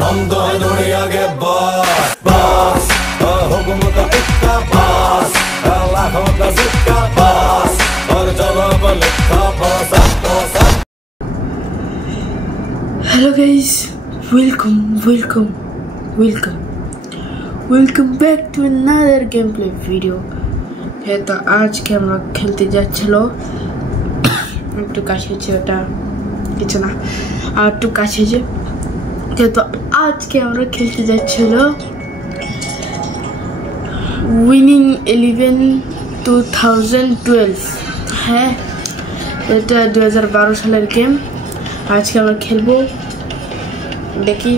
हम तो हैं थोड़ी आगे बॉस बॉस हुक्म का इक्का बॉस लाखों का सिक्का बॉस और जगह पर लिखा boss boss. Hello guys, welcome back to another gameplay video। है तो आज के আমরা খেলতে যাচ্ছিল একটু কাছে আছে ওটা কিছু না আর একটু কাছে যে তো আজকে আমরা খেলতে যাচ্ছিল উইনিং 11 2012। হ্যাঁ এটা 2012 সালের গেম। আজকে আমরা খেলবো দেখি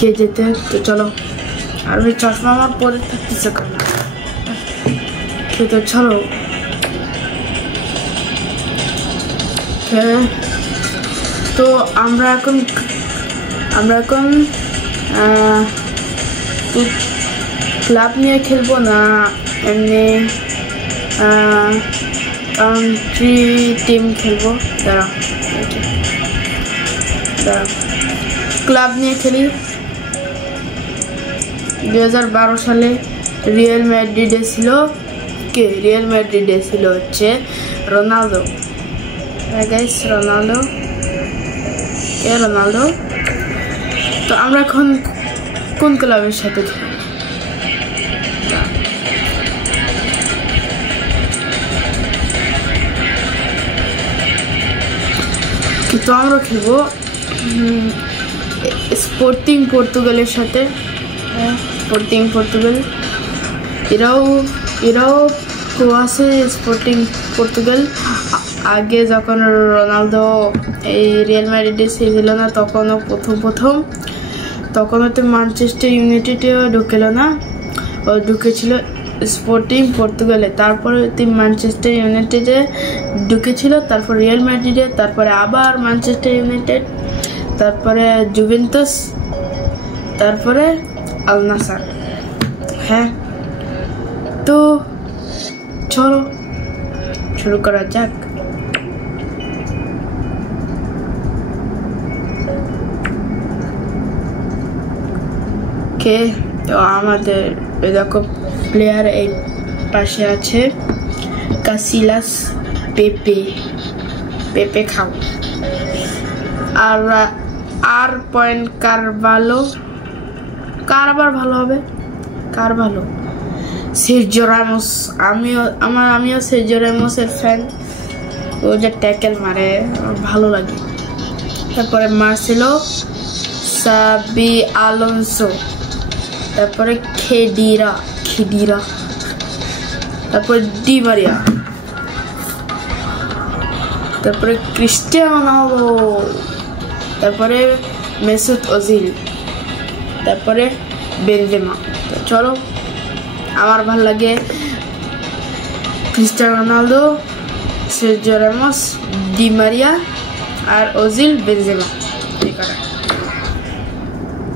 কে যেতে। তো চলো আর ওই চশমা আমার পরে থাকতেছে তো চলো। তো আমরা এখন ক্লাব নিয়ে খেলবো না এমনি কান্ট্রি টিম খেলবো। দাঁড়া ক্লাব নিয়ে খেলি। 2012 সালে রিয়াল ম্যাড্রিডে ছিল হচ্ছে রোনালদো। গাইস রোনালদো তো আমরা এখন কোন ক্লাবের সাথে খেলি? তো আমরা খেলবো স্পোর্টিং পর্তুগালের সাথে। স্পোর্টিং পর্তুগাল এরাও আছে। স্পোর্টিং পর্তুগাল আগে যখন রোনালদো এই রিয়াল ম্যাড্রিডে ছিল না তখনও তখনও তো ম্যানচেস্টার ইউনাইটেডেও ঢুকেছিল না, ও ঢুকেছিল স্পোর্টিং পর্তুগালে। তারপরে ম্যানচেস্টার ইউনাইটেডে ঢুকেছিল, তারপর রিয়াল ম্যাড্রিডে, তারপরে আবার ম্যানচেস্টার ইউনাইটেড, তারপরে জুভেন্টাস, তারপরে আল নাসর। হ্যাঁ তো চলো শুরু করা যাক। তো আমাদের দেখো প্লেয়ার এই পাশে আছে কাসিলাস, পেপে খাও আর পয়েন্ট কার আবার ভালো হবে? কার ভালো? Sergio Ramos. আমিও সের্জিও রামোসের ফ্যান। ও যে ট্যাকেল মারে ভালো লাগে। তারপরে মার্সেলো, সাবি আলোনসো, তারপরে খেডিরা, তারপরে ডি মারিয়া, তারপরে ক্রিস্টিয়ানো রোনালদো, তারপরে মেসুত ওজিল, তারপরে বেনজেমা। তো চলো আমার ভালো লাগে Cristiano Ronaldo, Sergio Ramos, Di Maria আর ওজিল, বেনজেমা।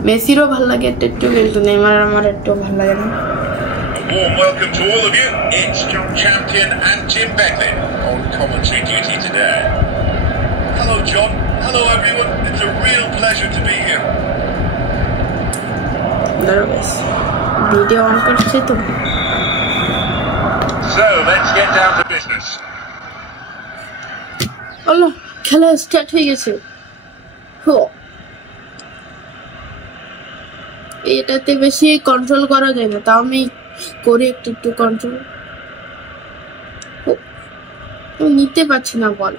মেসিরও ভালো লাগে একটু, কিন্তু নেইমার আমার একটু ভালো লাগে না। Warm welcome to all of you. It's John Champion and Jim Beckley on commentary duty today. Hello John, hello everyone. It's a real pleasure to be here. Video on করছে তো। So let's get down to business. আল্লাহ, খেলা স্টার্ট হয়ে গেছে। এটাতে বেশি কন্ট্রোল করা যায় না, তাও আমি করি একটু কন্ট্রোল। নিতে পারছি না বল।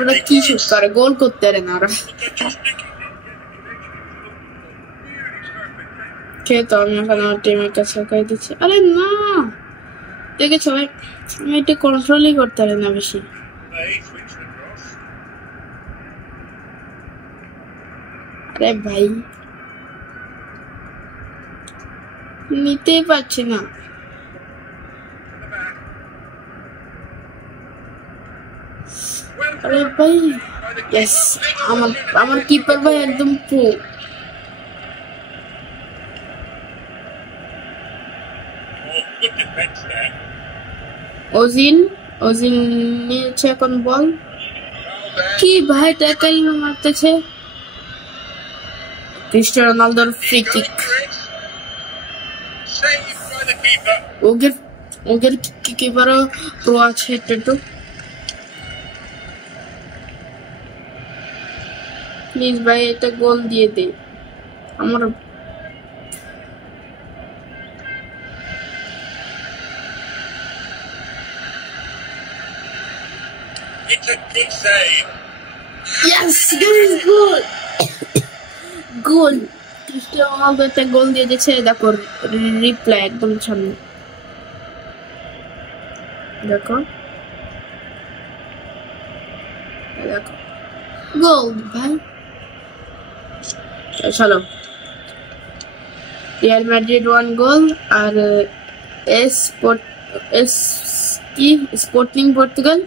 ওরা কি শুট করে, গোল করতে পারে না ওরা। তো আমি এখন আমার টিমের কাছে কাই দিচ্ছি। আরে না দেখেছো ভাই, আমি একটু কন্ট্রোলই করতে পারি না বেশি। আরে ভাই নিতেই পারছি না। আরে ভাই ইয়েস, আমার কিপার ভাই একদম প্রো। ওজিল নিয়েছে এখন বল। কি ভাই ট্যাকল মারতেছে ক্রিস্টিয়ানো রোনালদোর free kick Saved by the keeper. ওগের কিপারও প্রো আছে একটু প্লিজ ভাই এটা গোল দিয়ে দে আমার It's a good save. Yes, guys, goal! Goal Cristiano Ronaldo একটা গোল দিয়ে দিয়েছে দেখো রিপ্লাই একদম সামনে দেখো দেখো গোল ভাই চলো রিয়াল মাদ্রিদ 1 গোল আর স্পোর্টিং পর্তুগাল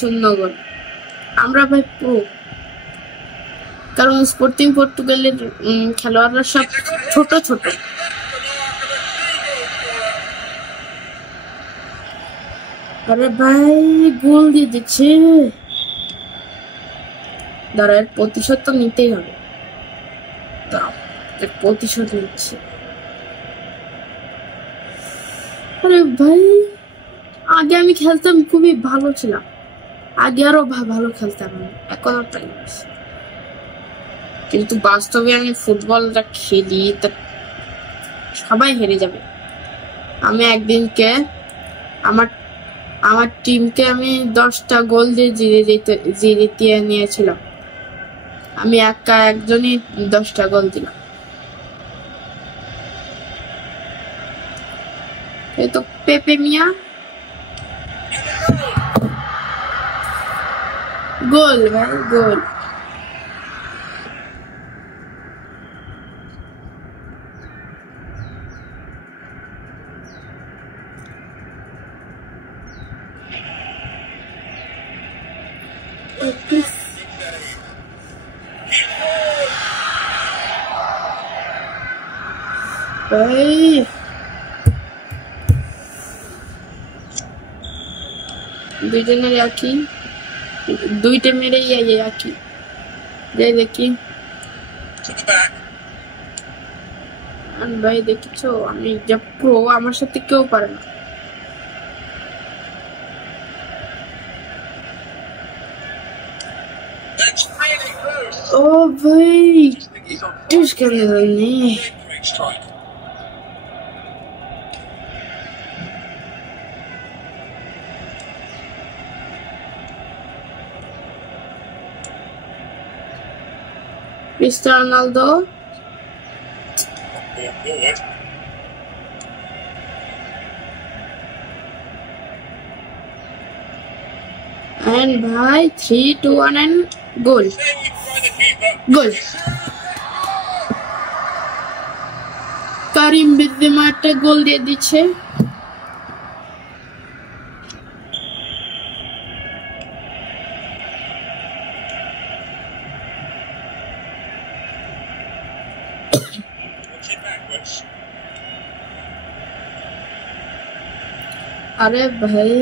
0 গোল আমরা ভাই প্রো কারণ স্পোর্টিং পর্তুগালের খেলোয়াড়রা সব ছোট ছোট আরে ভাই গোল দিয়ে দিচ্ছে দাঁড়ার প্রতিশোধ তো নিতেই হবে প্রতিশোধ নিচ্ছে আরে ভাই আগে আমি খেলতাম খুবই ভালো ছিলাম আগে আরো ভালো খেলতাম এখন কিন্তু বাস্তবে আমি ফুটবলটা খেলি তা সবাই হেরে যাবে আমি একদিনকে আমার টিমকে আমি 10টা গোল দিয়ে জিতিয়ে নিয়েছিলাম আমি একজনই 10টা গোল দিলাম এই তো পেপে মিয়া গোল ভাই গোল Hey. দুইজনের একই দুইটা মেরেই একই যাই দেখি ভাই দেখিছো আমি যা প্রো আমার সাথে কেউ পারে না ও ভাই তুই কেন জানি Cristiano Ronaldo and bhai 3, 2, 1 and goal Karim Benzema একটা গোল দিয়ে দিচ্ছে আরে ভাই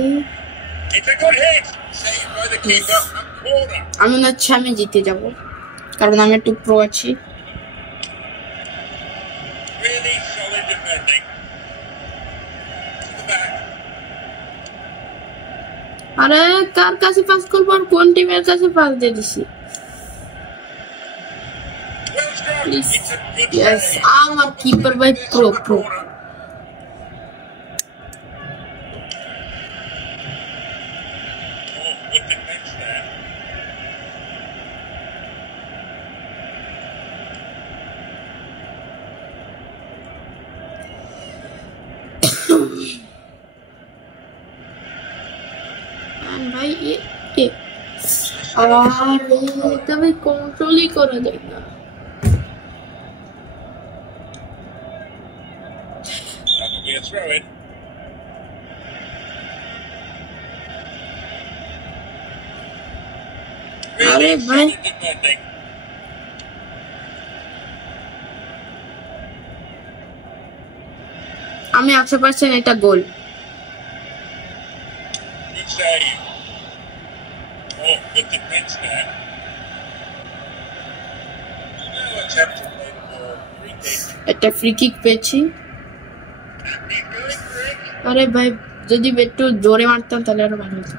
আমি না আমি জিতে যাব কারণ আমি একটু প্রো আছি আরে কার কাছে পাস করব আর কোন টিমের কাছে পাস দিয়ে দিছি Yes, আমার কিপার ভাই প্রো ভাই তবে কন্ট্রোলই করা যায় না আরে ভাই আমি 100% এটা গোল good defence there. Now attempt to play the ball. Free kick. একটা ফ্রি কিক পেয়েছি। And he's going for it. আরে ভাই যদি একটু জোরে মারতাম তাহলে আরো ভালো হতো।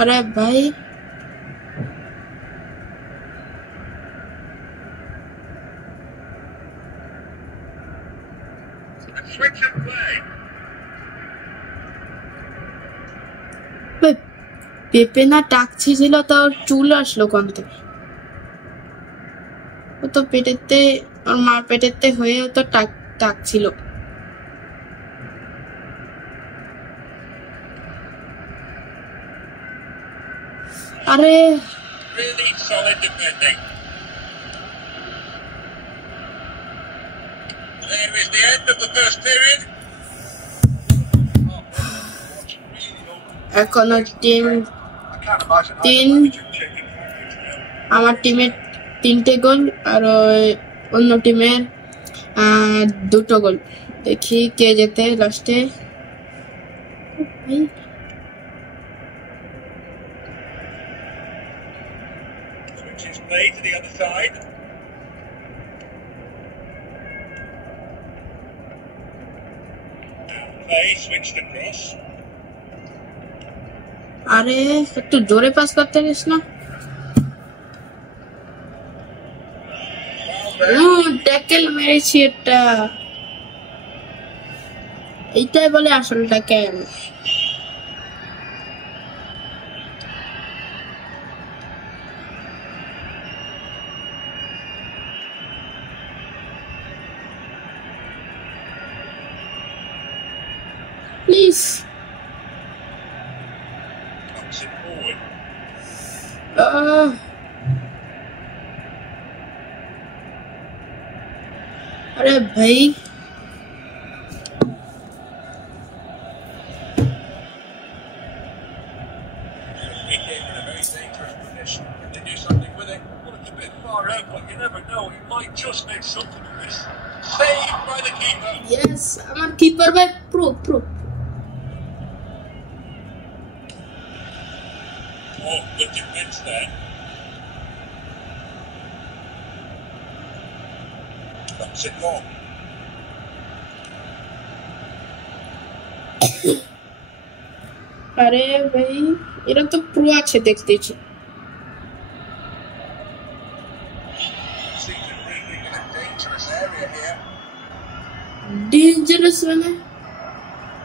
আরে ভাই And switch and play. পেপে না টাকছি ছিল তাও চুল আসলো কোন থেকে? ও তো পেটেতে ওর মার পেটেতে হয়ে ও তো টাকছিল। আরে Really solid defending. There is the end of the first period. এখনো team I can't imagine how Tin. you manage to check it now. আমার টিমের 3টে গোল আর অন্য টিমের 2টো গোল। দেখি কে জেতে লাস্টে। Switches play to the other side. Now play switched across. আরে একটু জোরে পাস করতে পারিস না? Well there. ট্যাকেল মেরেছি এটা। এইটাই বলে আসল tackle. Please Knocks it forward. अरे भाई He gave it a very dangerous position. Can they do something with it? Well, it's a bit far out, but you never know. He might just make something of this. Saved by the keeper. Yes আমার কিপার ভাই pro pro. Oh, good defence there. Knocks it long. আরে ভাই এরা তো প্রো আছে দেখতেছি। Seems to be in a dangerous area here. Dangerous মানে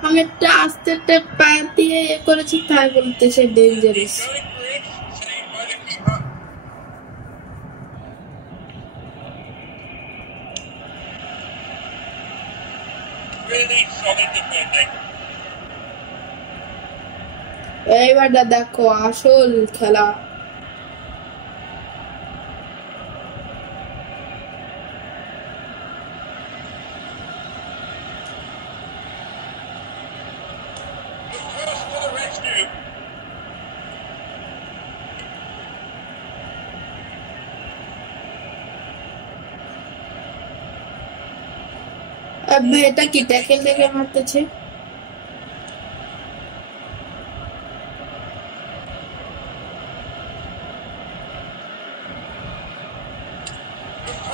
আমি একটা আস্তে একটা পা দিয়ে করেছি তাই বলতেছে dangerous. Going for it. Saved by the keeper. Really solid defending. এইবারটা দেখো আসল খেলা। Cross to the rescue. ভাই এটা কি ট্যাকেল থেকে মারতেছে?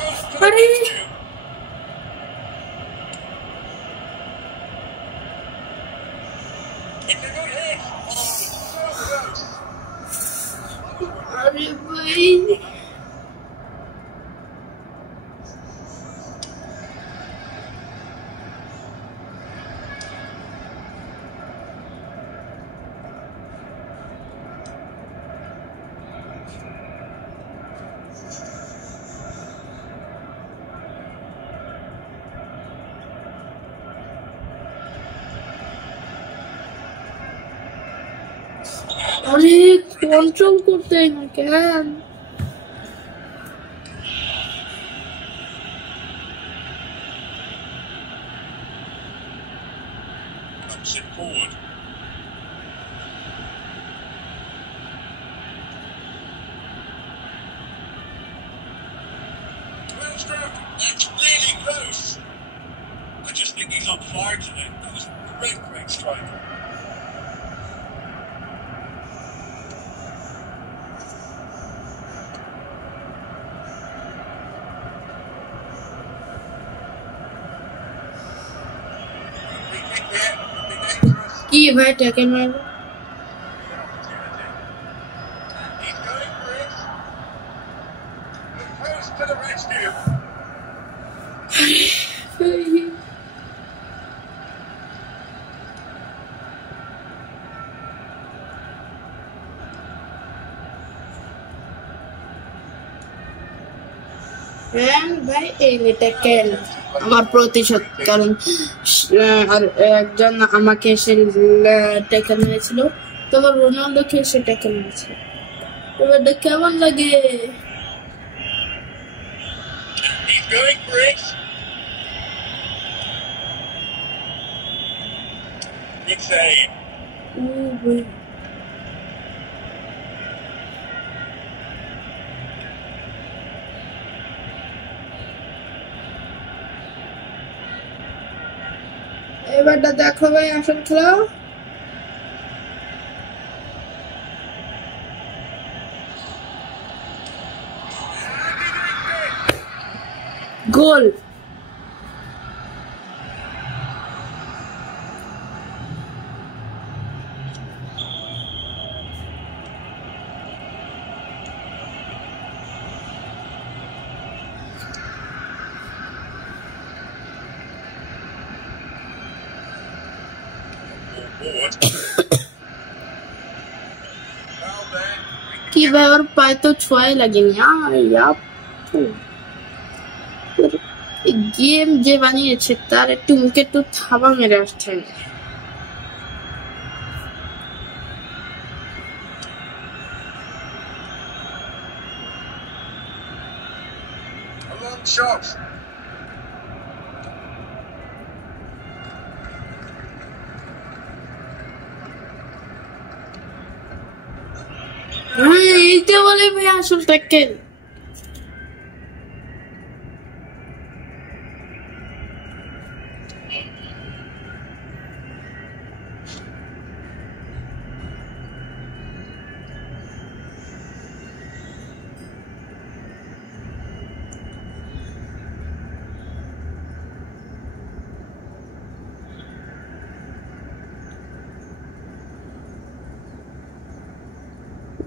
Cross to the আরে rescue. It's a good hit. Oh, so close. আরে ভাই আরে কন্ট্রোল করতে না কেন? Knocks it forward. stroke. That's really close. I just think he's on fire today. That was a great strike. কি ভাই ট্যাকেল মারবে ভাই এই ট্যাকেল আমার প্রতিশোধ কারণ আর একজন আমাকে এসে ট্যাকেল মেরেছিল তোমার রোনাল্ডোকে এসে ট্যাকেল মেরেছিল এবারটা কেমন লাগে এবারটা দেখো ভাই আসল খেলা গোল কি ভাই ওর পায়ে তো ছোঁয়াই লাগেনি গেম যে বানিয়েছে তার একটু মুখে একটু থাবা মেরে আসছে এইটা বলে ভাই আসল ট্যাকেল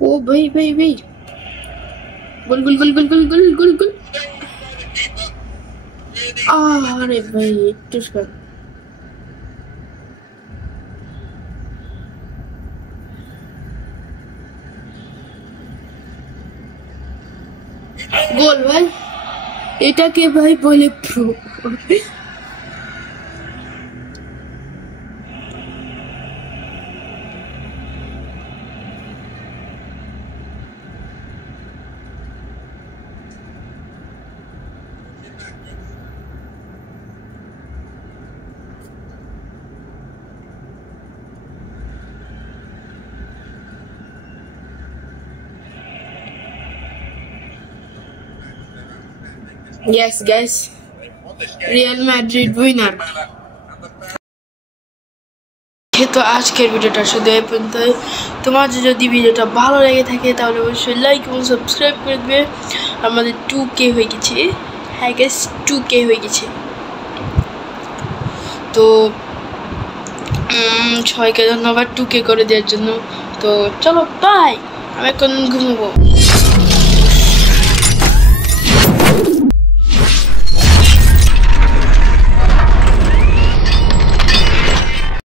ओ भाई भाई भाई गोल गोल गोल गोल गोल गोल गोल गोल अरे भाई इसका गोल भाई এটা কে ভাই বলে pro Yes guys, Real Madrid winner. তো আজকের ভিডিওটা শুধু এই পর্যন্ত তোমাদের যদি ভিডিওটা ভালো লেগে থাকে তাহলে অবশ্যই লাইক এবং সাবস্ক্রাইব করে দেবে আমাদের 2K হয়ে গেছে হ্যাঁ গাইস 2K হয়ে গেছে তো সবাইকে ধন্যবাদ 2K করে দেওয়ার জন্য তো চলো বাই আমি এখন ঘুমাবো